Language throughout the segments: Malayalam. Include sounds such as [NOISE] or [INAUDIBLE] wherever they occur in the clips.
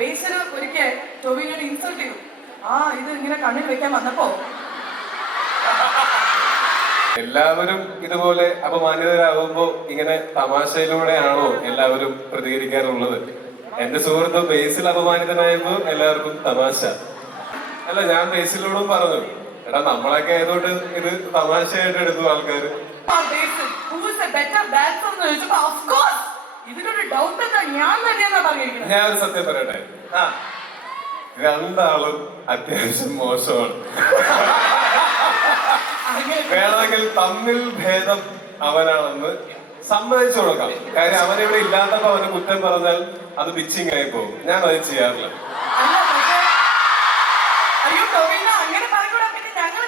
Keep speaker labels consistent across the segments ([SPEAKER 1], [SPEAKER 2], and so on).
[SPEAKER 1] ബേസിന് ഒരിക്കൽ ടോവിനോട് ഇൻസൾട്ട് ചെയ്തു. ആ ഇത് ഇങ്ങനെ കണ്ണിൽ വെക്കാൻ വന്നപ്പോ.
[SPEAKER 2] എല്ലാവരും ഇതുപോലെ അപമാനിതരാകുമ്പോ ഇങ്ങനെ തമാശയിലൂടെയാണോ എല്ലാവരും പ്രതികരിക്കാറുള്ളത്? എന്റെ സുഹൃത്ത് ബേസിൽ അപമാനിതനായപ്പോ എല്ലാവർക്കും തമാശ. അല്ല ഞാൻ ബേസിലോടും പറഞ്ഞു എടാ നമ്മളൊക്കെ ആയതുകൊണ്ട് ഇത് തമാശയായിട്ട് എടുത്തു ആൾക്കാര്.
[SPEAKER 1] ഇതിനൊരു ഡൗട്ട് എന്താ? ഞാൻ തന്നെയെന്നാ പറഞ്ഞിരിക്കുന്നത്.
[SPEAKER 2] ഞാൻ ഒരു സത്യം പറയട്ടെ?
[SPEAKER 3] ആ.
[SPEAKER 2] രണ്ടാളും അത്യാവശ്യം മോശമാണ്. വേണമെങ്കിൽ തമ്മിൽ ഭേദം അവനാണെന്ന് സമ്മതിച്ചു കൊടുക്കാം. കാര്യം അവൻ ഇവിടെ ഇല്ലാത്തപ്പോ അവന് കുറ്റം പറഞ്ഞാൽ അത് ബിച്ചിങ് ആയി പോകും. ഞാൻ അത് ചെയ്യാറില്ല.
[SPEAKER 1] അയ്യോ ടോവിനോ അങ്ങനെ പറഞ്ഞൂടാ പിന്നെ ഞങ്ങൾ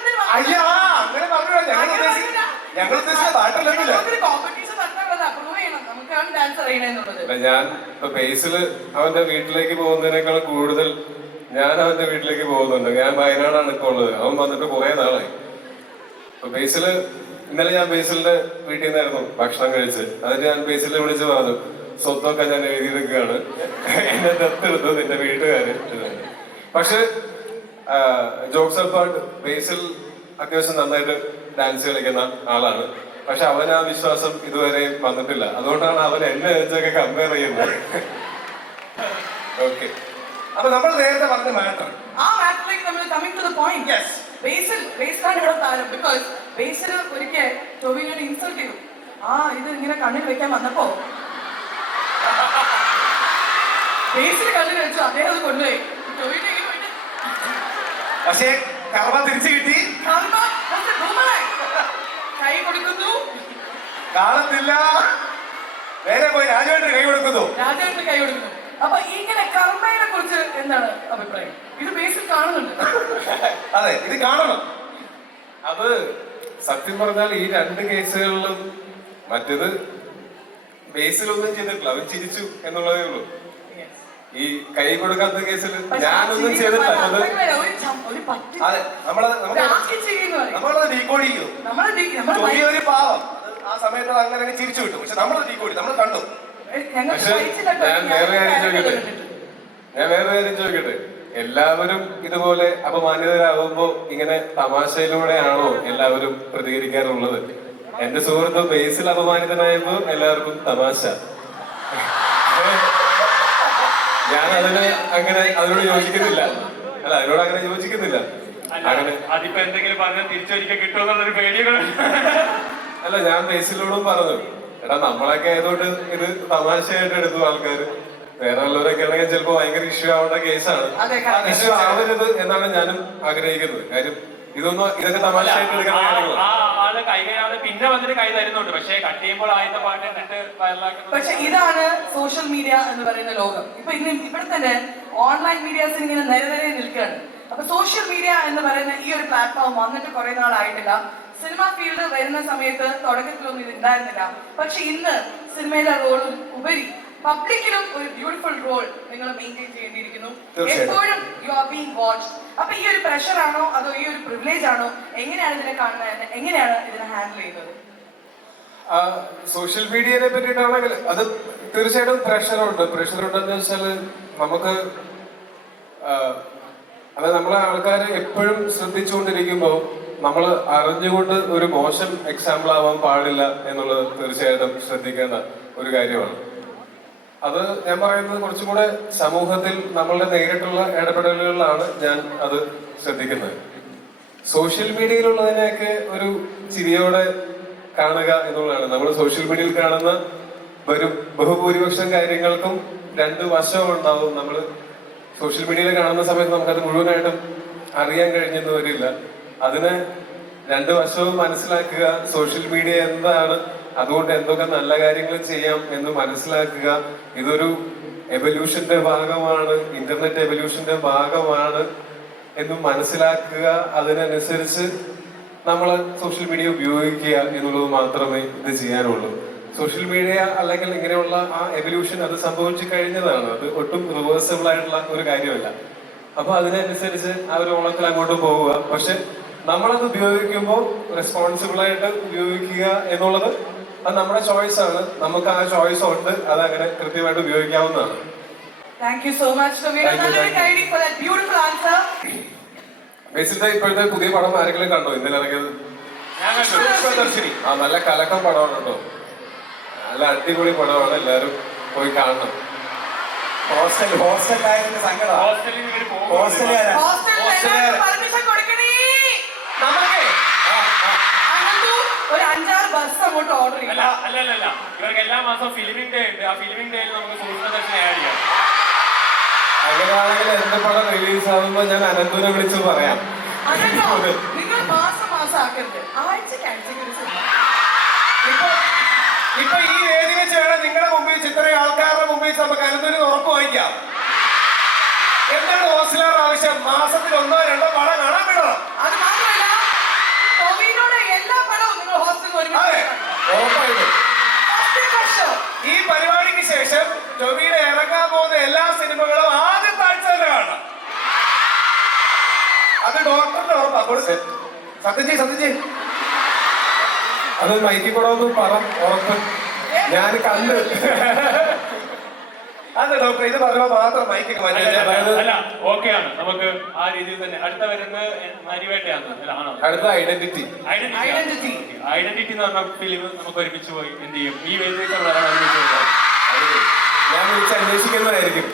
[SPEAKER 3] ഉദ്ദേശിച്ച ഞങ്ങൾ ഉദ്ദേശിച്ച പാട്ടല്ലല്ലോ
[SPEAKER 2] ഞാൻ ഇപ്പൊ ബേസിൽ അവന്റെ വീട്ടിലേക്ക് പോകുന്നതിനേക്കാൾ കൂടുതൽ ഞാൻ അവന്റെ വീട്ടിലേക്ക് പോകുന്നുണ്ട്. ഞാൻ വയനാടാണ് ഇപ്പൊ ഉള്ളത്. അവൻ വന്നിട്ട് കുറെ നാളായി. ഇപ്പൊ ബേസിൽ ഇന്നലെ ഞാൻ ബേസിലിന്റെ വീട്ടിൽ നിന്നായിരുന്നു ഭക്ഷണം കഴിച്ച്. അതിന് ഞാൻ ബേസിലെ വിളിച്ച് പറഞ്ഞു സ്വത്തൊക്കെ ഞാൻ എഴുതിയെടുക്കുകയാണ് എന്നെ ദത്തെടുത്തു നിന്റെ വീട്ടുകാര്? പക്ഷെ ജോക്സ് അപ്പാർട്ട് ബേസിൽ അത്യാവശ്യം നന്നായിട്ട് ഡാൻസ് കളിക്കുന്ന ആളാണ്. പക്ഷെ അവൻ ആ വിശ്വാസം ഇതുവരെ വന്നിട്ടില്ല. അതുകൊണ്ടാണ് അവൻ എന്നെ വെച്ചൊക്കെ കമ്പയർ ചെയ്യുന്നത്. ഓക്കെ
[SPEAKER 3] അപ്പൊ നമ്മൾ നേരത്തെ പറഞ്ഞ മാറ്റർ
[SPEAKER 1] ആ മാറ്ററിലേക്ക് നമ്മൾ coming to the point
[SPEAKER 3] yes
[SPEAKER 1] Basil ബേസിലാണ് ഇവിടെ താരം. ബിക്കോസ് ബേസിൽ ഒരിക്കൽ ടോവിനോട് ഇൻസൾട്ട് ചെയ്തു. ആ ഇത് ഇങ്ങനെ കണ്ണിൽ വെക്കാൻ വന്നപ്പോ ബേസിൽ കണ്ണിൽ വെച്ചു. അദ്ദേഹം അത് കൊണ്ടുപോയി. പോയിട്ട്
[SPEAKER 3] പക്ഷേ കർമ്മ തിരിച്ചു കിട്ടി
[SPEAKER 1] കർമ്മ was a boomerang. കൈ കൊടുക്കുന്നു
[SPEAKER 3] കാണത്തില്ല. നേരെ പോയി രാജേട്ടന് കൈ കൊടുക്കുന്നു.
[SPEAKER 1] രാജേട്ടന് കൈ കൊടുക്കുന്നു. അപ്പൊ ഇങ്ങനെ കർമ്മയെ കുറിച്ച് എന്താണ് അഭിപ്രായം? ഇത് ബേസിൽ കാണുന്നുണ്ട്. [LAUGHS]
[SPEAKER 3] അതെ ഇത് കാണണം.
[SPEAKER 2] അത് സത്യം പറഞ്ഞാൽ ഈ രണ്ട് കേസുകളിലും മറ്റേത് ബേസിലൊന്നും ചെയ്തിട്ടില്ല. അവൻ ചിരിച്ചു എന്നുള്ളതേ ഉള്ളൂ. ഈ കൈ കൊടുക്കാത്ത കേസിൽ ഞാനൊന്നും ചെയ്തിട്ടില്ല. അത്
[SPEAKER 3] നമ്മളത് നമ്മളത് ഡീകോഡ് ചെയ്യും. ഒരു പാവം. ആ സമയത്ത് അങ്ങനെ ചിരിച്ചു കിട്ടും. പക്ഷെ നമ്മൾ കൂടി നമ്മൾ കണ്ടു.
[SPEAKER 2] പക്ഷെ ഞാൻ വേറെ കാര്യം ചോദിക്കട്ടെ? ഞാൻ വേറെ കാര്യം ചോദിക്കട്ടെ? എല്ലാവരും ഇതുപോലെ അപമാനിതരാകുമ്പോ ഇങ്ങനെ തമാശയിലൂടെയാണോ എല്ലാവരും പ്രതികരിക്കാറുള്ളത്? എന്റെ സുഹൃത്ത് ബേസിൽ അപമാനിതനായപ്പോ എല്ലാവർക്കും തമാശ. ഞാൻ അതിന് അങ്ങനെ അതിനോട് യോജിക്കുന്നില്ല. അല്ല അതിനോട് അങ്ങനെ യോജിക്കുന്നില്ല. അങ്ങനെ
[SPEAKER 4] അതിപ്പോ എന്തെങ്കിലും പറഞ്ഞാൽ തിരിച്ചൊരിക്കൽ കിട്ടുമെന്നുള്ളൊരു പേടികൾ
[SPEAKER 2] അല്ല ഞാൻ ബേസിലോടും പറഞ്ഞു എടാ നമ്മളൊക്കെ ആയതുകൊണ്ട് ഇത് തമാശയായിട്ട് എടുത്തു ആൾക്കാർ വേറെ ഉള്ളവരൊക്കെ ആണെങ്കിൽ ചിലപ്പോ ഭയങ്കര ഇഷ്യൂ ആവേണ്ട കേസാണ്. ഇഷ്യൂ ആവരുത് എന്നാണ് ഞാനും ആഗ്രഹിക്കുന്നത്. കാര്യം ഇതൊന്നും ഇതൊക്കെ തമാശയായിട്ട് എടുക്കുന്ന കാര്യങ്ങളാണ്
[SPEAKER 4] പിന്നെ വന്നിട്ട് കൈ തരുന്നുണ്ട്. പക്ഷേ കട്ട് ചെയ്യുമ്പോൾ ആദ്യത്തെ പാട്ട്
[SPEAKER 1] പക്ഷെ ഇതാണ് സോഷ്യൽ മീഡിയ എന്ന് പറയുന്ന ലോകം. ഇപ്പൊ ഇന്ന് ഇവിടെ തന്നെ ഓൺലൈൻ മീഡിയാസിന് ഇങ്ങനെ നിരനിര നിൽക്കുകയാണ്. അപ്പൊ സോഷ്യൽ മീഡിയ എന്ന് പറയുന്ന ഈ ഒരു പ്ലാറ്റ്ഫോം വന്നിട്ട് കുറെ നാളായിട്ടില്ല. സിനിമ ഫീൽഡ് വരുന്ന സമയത്ത് തുടക്കത്തിലൊന്നും ഇത് ഉണ്ടായിരുന്നില്ല പക്ഷെ ഇന്ന് സിനിമയിലെ റോളും ഉപരി പബ്ലിക്കിലും ഒരു ബ്യൂട്ടിഫുൾ റോൾ നിങ്ങൾ മെയിന്റെയിൻ ചെയ്യേണ്ടിയിരിക്കുന്നു. എപ്പോഴും യു ആർ ബീങ് വാച്ച് അപ്പൊ ഈ ഒരു പ്രഷർ ആണോ? അതോ ഈ ഒരു പ്രിവിലേജ് ആണോ? എങ്ങനെയാണ് ഇതിനെ കാണുന്നത്? എങ്ങനെയാണ് ഇതിനെ ഹാൻഡിൽ ചെയ്യുന്നത്?
[SPEAKER 2] സോഷ്യൽ മീഡിയയെ പറ്റിയിട്ടാണെങ്കിൽ അത് തീർച്ചയായിട്ടും പ്രഷറുണ്ട് പ്രഷർ ഉണ്ടെന്ന് വെച്ചാൽ നമുക്ക് അത് നമ്മളെ ആൾക്കാർ എപ്പോഴും ശ്രദ്ധിച്ചുകൊണ്ടിരിക്കുമ്പോൾ നമ്മൾ അറിഞ്ഞുകൊണ്ട് ഒരു മോശം എക്സാമ്പിൾ ആവാൻ പാടില്ല എന്നുള്ളത് തീർച്ചയായിട്ടും ശ്രദ്ധിക്കേണ്ട ഒരു കാര്യമാണ്. അത് ഞാൻ പറയുന്നത് കുറച്ചും കൂടെ സമൂഹത്തിൽ നമ്മളുടെ നേരിട്ടുള്ള ഇടപെടലുകളിലാണ് ഞാൻ അത് ശ്രദ്ധിക്കുന്നത്. സോഷ്യൽ മീഡിയയിലുള്ളതിനെയൊക്കെ ഒരു ചിരിയോടെ കാണുക എന്നുള്ളതാണ്. നമ്മൾ സോഷ്യൽ മീഡിയയിൽ കാണുന്ന ഒരു ബഹുഭൂരിപക്ഷം കാര്യങ്ങൾക്കും രണ്ട് വശവും ഉണ്ടാവും. നമ്മൾ സോഷ്യൽ മീഡിയയിൽ കാണുന്ന സമയത്ത് നമുക്കത് മുഴുവനായിട്ടും അറിയാൻ കഴിഞ്ഞെന്ന് വരില്ല. അതിന് രണ്ട് വശവും മനസ്സിലാക്കുക. സോഷ്യൽ മീഡിയ എന്താണ്? അതുകൊണ്ട് എന്തൊക്കെ നല്ല കാര്യങ്ങൾ ചെയ്യാം എന്ന് മനസ്സിലാക്കുക. ഇതൊരു എവല്യൂഷന്റെ ഭാഗമാണ്. ഇന്റർനെറ്റ് എവല്യൂഷന്റെ ഭാഗമാണ് എന്ന് മനസ്സിലാക്കുക. അതിനനുസരിച്ച് നമ്മൾ സോഷ്യൽ മീഡിയ ഉപയോഗിക്കുക എന്നുള്ളത് മാത്രമേ ഇത് ചെയ്യാനുള്ളൂ. സോഷ്യൽ മീഡിയ അല്ലെങ്കിൽ ഇങ്ങനെയുള്ള ആ എവല്യൂഷൻ അത് സംഭവിച്ചു കഴിഞ്ഞതാണ്. അത് ഒട്ടും റിവേഴ്സിബിൾ ആയിട്ടുള്ള ഒരു കാര്യമല്ല. അപ്പൊ അതിനനുസരിച്ച് ആ ഒരു ഓളത്തിൽ അങ്ങോട്ട് പോവുക. പക്ഷെ നമ്മളത് ഉപയോഗിക്കുമ്പോൾ റെസ്പോൺസിബിൾ ആയിട്ട് ഉപയോഗിക്കുക എന്നുള്ളത് അത് നമ്മുടെ ചോയ്സ് ആണ്. നമുക്ക് ആ ചോയ്സ് ഉണ്ട്. അത് അങ്ങനെ കൃത്യമായിട്ട് ഉപയോഗിക്കാവുന്നതാണ്.
[SPEAKER 1] Thank you so much beautiful answer
[SPEAKER 2] ഇപ്പോഴത്തെ പുതിയ പടം ആരെങ്കിലും കണ്ടോ? ഇന്നലെ ഇറങ്ങിയത് ആ നല്ല കലക്കം പടമാണ് കേട്ടോ. നല്ല അടിപൊളി പടമാണ്. എല്ലാവരും പോയി കാണണം.
[SPEAKER 3] ഹോസ്റ്റൽ സങ്കടം.
[SPEAKER 4] ഹോസ്റ്റലിൽ
[SPEAKER 1] ഹോസ്റ്റലിൽ അങ്ങോട്ട് ഓർഡർ
[SPEAKER 4] അല്ല
[SPEAKER 1] ചെയ്യാം.
[SPEAKER 4] അല്ല അല്ല അല്ല ഇവർക്ക് എല്ലാ മാസവും ഫിലിമിംഗ് ഡേ ഉണ്ട്. ആ ഫിലിമിംഗ് ഡേയിൽ നമുക്ക് സൂക്ഷ്മദർശനം ആഡ് ചെയ്യാം.
[SPEAKER 2] അങ്ങനെയാണെങ്കിൽ എന്റെ പടം റിലീസ് ആകുമ്പോ ഞാൻ അനന്തൂരെ വിളിച്ച് പറയാം.
[SPEAKER 1] അതെന്നോ നിങ്ങൾ മാസം മാസം ആക്കരുത്. ആഴ്ചക്ക് ആഴ്ചക്ക് ഒരു സിനിമ
[SPEAKER 3] ഇപ്പൊ ഇപ്പൊ ഈ വേദി വെച്ച് വേണം നിങ്ങളുടെ മുമ്പിൽ വെച്ച് ഇത്രയും ആൾക്കാരുടെ മുമ്പിൽ വെച്ച് നമുക്ക് അനുദിനം ഉറപ്പ് വായിക്കാം. എന്താണ് ഹോസ്റ്റലുകാർ ആവശ്യം? മാസത്തിൽ ഒന്നോ രണ്ടോ പടം കാണാൻ വിടണം.
[SPEAKER 1] അത് മാത്രമല്ല എല്ലാ പടവും നിങ്ങൾ ഹോസ്റ്റലിൽ
[SPEAKER 3] അതെ.
[SPEAKER 2] ഉറപ്പായിട്ടും.
[SPEAKER 3] ഈ പരിപാടിക്ക് ശേഷം ടൊവിയുടെ ഇറങ്ങാൻ പോകുന്ന എല്ലാ സിനിമകളും ആദ്യം ആഴ്ച തന്നെ കാണണം അത് ഡോക്ടറിന്റെ ഉറപ്പാ. കൊടുത്ത് സത്യജി സത്യജി.
[SPEAKER 2] അത് മൈക്കി കൂടെ ഒന്ന് പറ ഉറപ്പ്. ഞാൻ കണ്ട്.
[SPEAKER 3] അതെ ഡോക്ടർ ഇത് പറയുമ്പോൾ മാത്രം മൈക്ക്
[SPEAKER 4] അല്ല, അല്ല, അല്ല ഓക്കെ ആണ്. നമുക്ക് ആ രീതിയിൽ തന്നെ. അടുത്ത വരുന്നത് മരിവേട്ടയാണ്. ആണോ?
[SPEAKER 2] അടുത്ത ഐഡന്റിറ്റി
[SPEAKER 1] ഐഡന്റിറ്റി
[SPEAKER 4] ഐഡന്റിറ്റി എന്ന് പറഞ്ഞ ഫിലിം നമുക്ക് ഒരുമിച്ച് പോയി എന്ത് ചെയ്യും? ഈ വേദിയിൽ
[SPEAKER 2] ഞാൻ വിളിച്ച് അന്വേഷിക്കുന്നതായിരിക്കും.